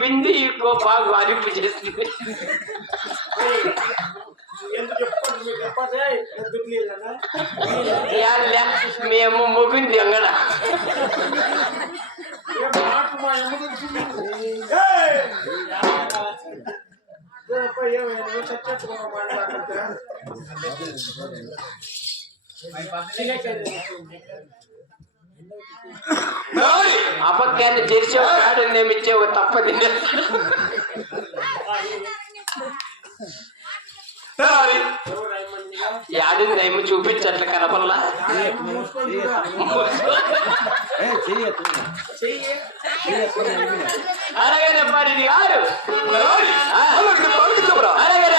బింది ఇంకో బాగా అరిపు చేస్తుంది. మేము ముగింది అంగడ అపక్యాన్ని తెరిచే కాడు నేమిచ్చే ఒక తప్పది. యాడిని దయమ చూపించట్ల కనపల్లా. అలాగే మరి గారు అలాగే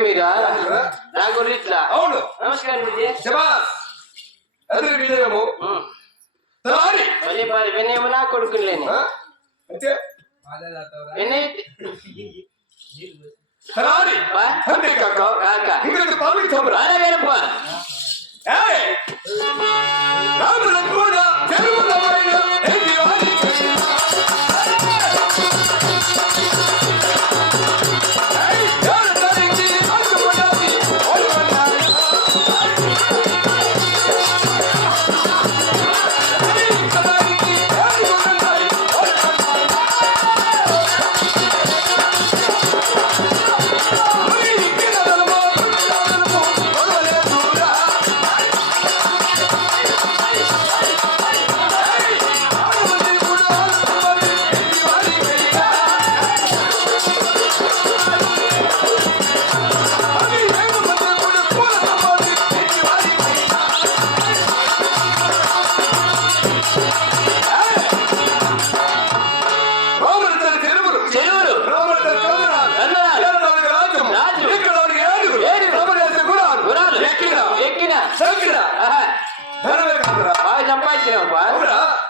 మీరా నా గురిట్లా. అవును నమస్కారం వినేమో నా కొడుకులేని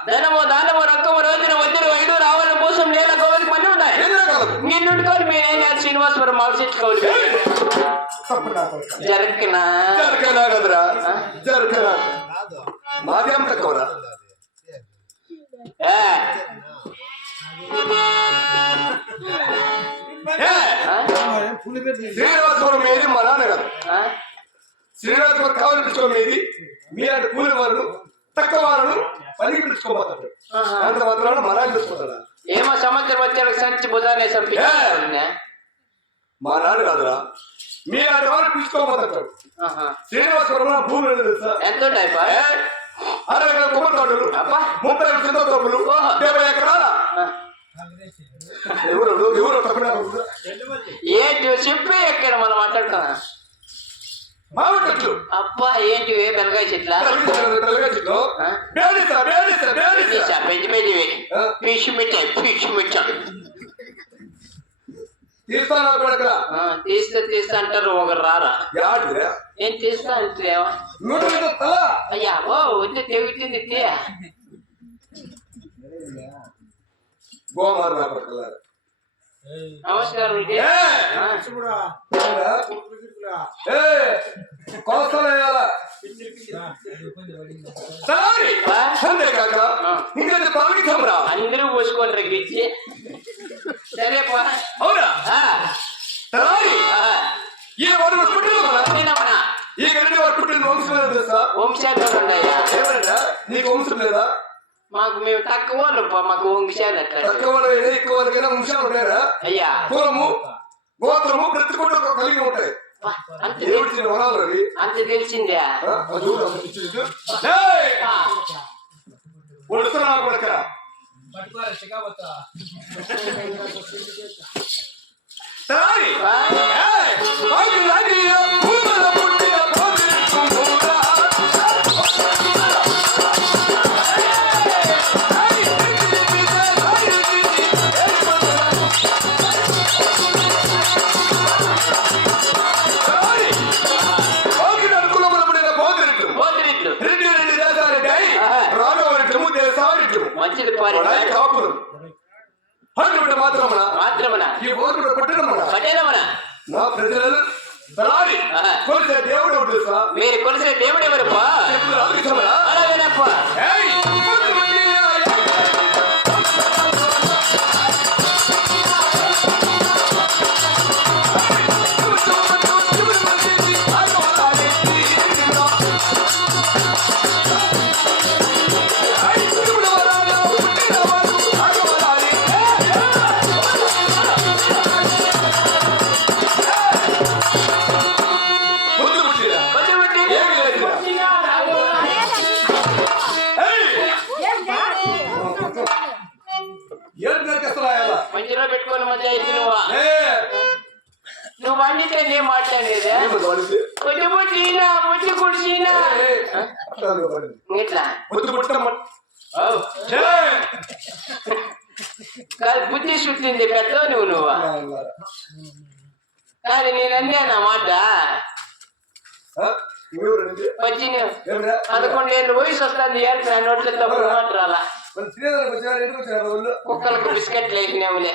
ధనము దానము రక్కము రోజున వద్దులు వైడు రావాల కోసం నేల కోవలి పని ఉన్నాయి. నిన్నుండుకొని మీరేం శ్రీనివాసపురం మాల్సేసుకోవాలి. జరగనా కదరా జరగనా మాదేం తక్కువరా. శ్రీనివాసపురం మీది మా నాన్న కదా. శ్రీనివాసపురం కావాలి పిలుచుకోమేది మీలాంటి కూలి వాళ్ళు తక్కువ వాళ్ళను పనికి పిలుచుకోబోతాడు. అంత మాత్రాన మా నాన్న పిలుచుకుంటాడా? ఏమో సంవత్సరం వచ్చాడు సంచి బుధానే మా నాన్న కాదురా మీలాంటి వాళ్ళు పిలుచుకోబోతాడు. శ్రీనివాసపురంలో భూములు తెలుసా ఎంత ఉంటాయి? 60 కొబ్బరి తోటలు, 30 చింత తోపులు, 70 ఎకరాల ఏంటి చెప్పి ఎక్కడ మనం మాట్లాడుతున్నా మామిడి చెట్లు. అబ్బా ఏంటి బెరగాయ చెట్ల పెంచి పెంచివి పీసు మిఠాయి పీసు మిఠాయి తీస్తా అంటారు ఒకరు రారా. నేను తీస్తా అంటే అయ్యా ఓ వచ్చి తెగుతుంది నమస్కారం. అందరూ పోసుకోండి రగ్గించి సరేపా. అవునా వంశాలు ఉన్నాయా? నీకు వంశం లేదా? మాకు మేము తక్కువ మాకు వంశాలు తక్కువ ఎక్కువ వంశాలు ఉన్నాయా? అయ్యా కులము గోత్రము ప్రతి కూడా కలిగి ఉంటాయి. అంత తెలిసిందే. అటువంటి మాత్రమున ఈ ఊరు పట్టణమున నా ప్రజలను కొలిసే దేవుడు తెలుసా? మీరు కొలిసే దేవుడు ఎవరప్పా? అలాగేనప్పా. మంచిలో పెట్టుకోని మధ్య అయితే నువ్వు వండితే నేను మాట్లాడేదా? పొద్దు పుట్టినా పొద్దు కుడిచినా ఇట్లా కాదు బుద్ధి చుట్టింది పెద్ద నువ్వు కాదు నేను అన్నా మాట వచ్చిన 11 ఏళ్ళు వయసు వస్తుంది నా నోట్లో తప్పు మాట రాలా కుక్కలకు బిస్కెట్లు వేసినాములే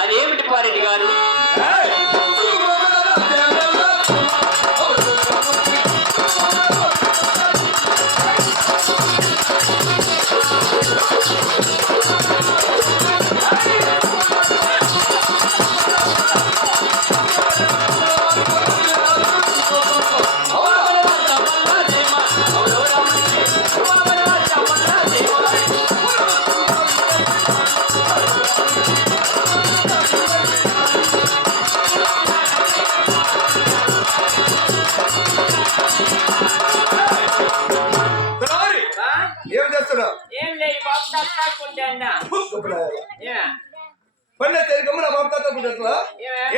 అదేమిటి పారెడ్డి గారు?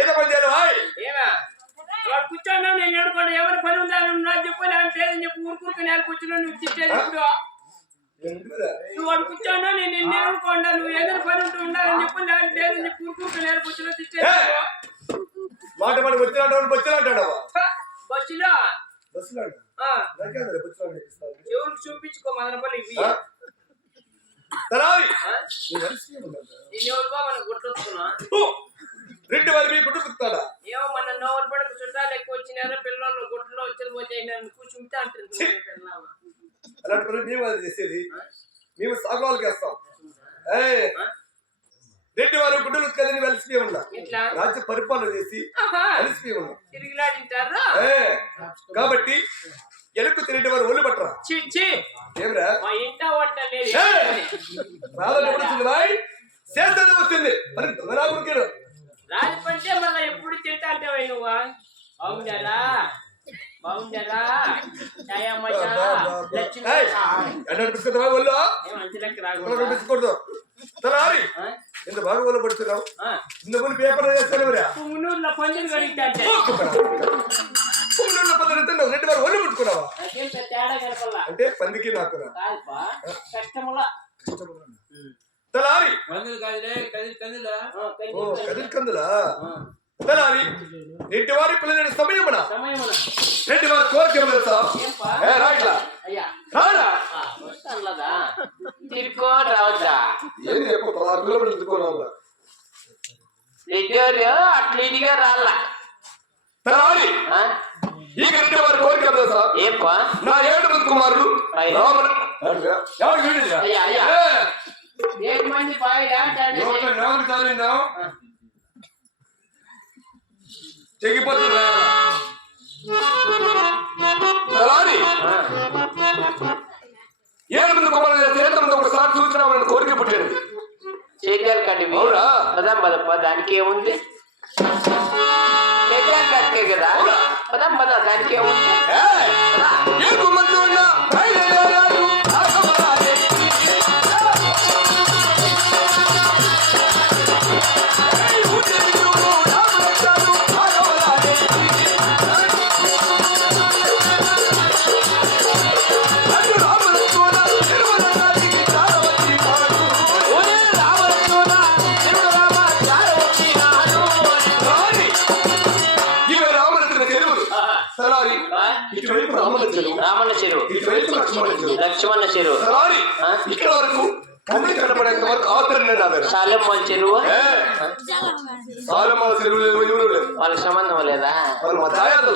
ఏదో పని చేయాలి కూర్చోన్నా నేను ఏడుకోండి ఎవరి పని ఉందా చెప్పని అని చెప్పి ఊరుకూరుకుని కూర్చున్నా నువ్వు తిట్టేది ఇప్పుడు నువ్వు వాడు కూర్చోన్నా నేను నిన్ను ఏడుకోండా నువ్వు ఏదైనా పని ఉంటూ ఉండాలని చెప్పి లేదని చెప్పి ఊరుకూరుకుని కూర్చున్నా తిట్టేది మాట మాట వచ్చినట్టాడు బస్సులో ఎవరికి చూపించుకో మదనపల్లి ఇవి రెండు వారి మీ గుడ్డు కుత్తాడా ఏమో మన నోరు పడక చుట్టాలు ఎక్కువ వచ్చినారు పిల్లలు గుడ్డలో వచ్చేది పోతే కూర్చుంటా అంటుంది అలాంటి పనులు మేము అది చేసేది మేము సాగువాళ్ళకి వేస్తాం రెడ్డి వారు గుడ్డలు కదని వెలిసిపోయి ఉన్నా రాజ్య పరిపాలన చేసి వెలిసిపోయి ఉన్నా తిరిగిలాడింటారా కాబట్టి ఎలుకు తిరిగి వారు ఒళ్ళు పట్టరా ఏమిరా చేస్తాను వస్తుంది మరి దొంగరాకుడికి రాజపంటే మళ్ళీ ఎప్పుడు తింటా అంటావా నువ్వు బాగుండారా బాగుండారా బిస్కూడదు ఇంత బాగా ఒళ్ళు పడుతున్నావు ఇంత ముందు పేపర్ చేస్తాను మున్నూరులో పంచులు కడిగితే రెండు వారు ఒళ్ళు పుట్టుకున్నావా అంటే పందికి నాకు తలారి కదిరి కందులా తలారి రెడ్డి వారి పిల్లల సమయమున రెడ్డి వారి కోరిక తెలుసా రావద్దా ఏం చెప్పు అట్లా ఇదిగా రాలా తలారి ఈ రెడ్డి వారి కోరిక తెలుసా ఏపా నా 7 కుమారులు రాముడు మంది చెగిపోతున్నా ఏడు కుమారులు ఒకసారి చూసినామని కోరిక పుట్టాడు చేయాలి కండి పదాం పదప్ప దానికి ఏముంది కట్టే కదా పదాం పద దానికి ఏముంది ఇటువైపు రామన్న చెరువు, రామన్న చెరువు, ఇటువైపు లక్ష్మణ చెరువు, లక్ష్మణ చెరువు, కానీ ఇక్కడ వరకు కన్ను కనపడేంత వరకు ఆఖరి సాలెమ్మల చెరువు, సాలమ్మ చెరువు లేదు, వాళ్ళకి సంబంధం లేదా? వాళ్ళు మా దాయాదులు